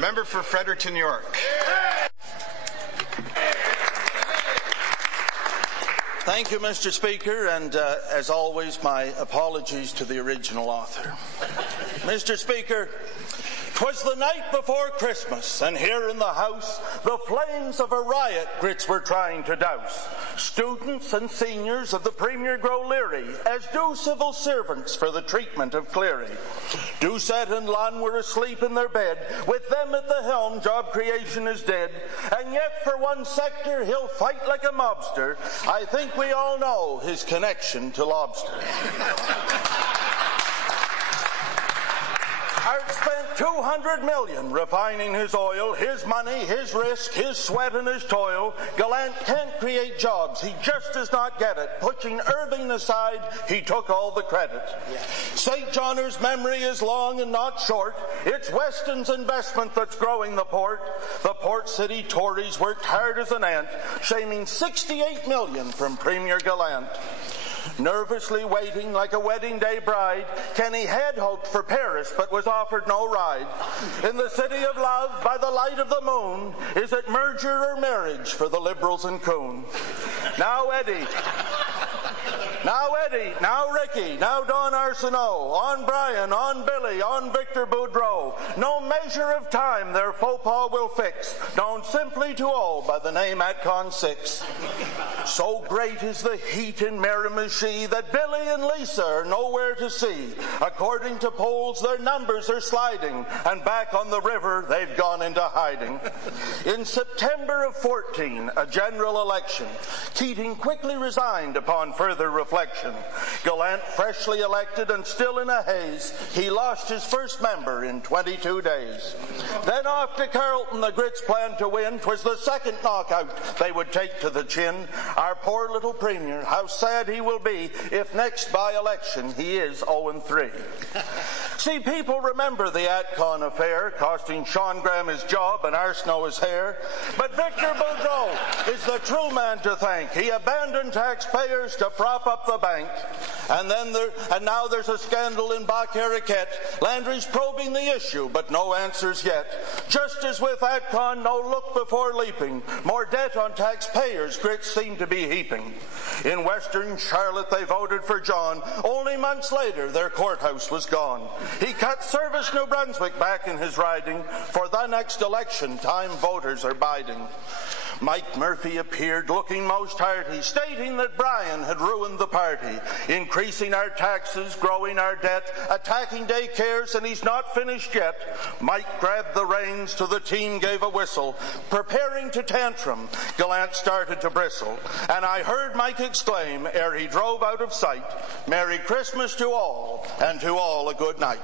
Member for Fredericton York. Thank you, Mr. Speaker, and as always, my apologies to the original author. Mr. Speaker, 'twas the night before Christmas, and here in the House, the flames of a riot grits were trying to douse. Students and seniors of the Premier grow leery, as do civil servants for the treatment of Cleary. Doucette and Lunn were asleep in their bed, with them at the helm, job creation is dead. And yet for one sector he'll fight like a mobster. I think we all know his connection to lobster. Hart spent $200 million refining his oil, his money, his risk, his sweat and his toil. Gallant can't create jobs, he just does not get it. Pushing Irving aside, he took all the credit. St. John's memory is long and not short. It's Weston's investment that's growing the port. The Port City Tories worked hard as an ant, shaming $68 million from Premier Gallant. Nervously waiting like a wedding day bride, Kenny had hoped for Paris but was offered no ride. In the city of love, by the light of the moon, is it merger or marriage for the Liberals and Coon? Now Eddie, now Ricky, now Don Arsenault, on Brian, on Billy, on Victor Boudreau. No measure of time their faux pas will fix, known simply to all by the name Atcon 6. So great is the heat in Miramichi that Billy and Lisa are nowhere to see. According to polls, their numbers are sliding, and back on the river they've gone into hiding. In September of 14, a general election, Keating quickly resigned upon further reflection. Gallant freshly elected and still in a haze, he lost his first member in 22 days. Then off to Carleton, the Grits planned to win. 'Twas the second knockout they would take to the chin. Our poor little Premier, how sad he will be if next by-election he is 0-3. See, people remember the Atcon affair, costing Sean Graham his job and Arsenault his hair. But Victor Boudreau is the true man to thank. He abandoned taxpayers to prop up the bank. And now there's a scandal in Bach-Haraket. Landry's probing the issue, but no answers yet. Just as with Atcon, no look before leaping. More debt on taxpayers, Grits seem to be heaping. In Western Charlotte, they voted for John. Only months later, their courthouse was gone. He cut Service New Brunswick back in his riding. For the next election, time voters are biding. Mike Murphy appeared looking most hearty, stating that Brian had ruined the party, increasing our taxes, growing our debt, attacking daycares, and he's not finished yet. Mike grabbed the reins till the team gave a whistle. Preparing to tantrum, Gallant started to bristle, and I heard Mike exclaim, ere he drove out of sight, "Merry Christmas to all, and to all a good night."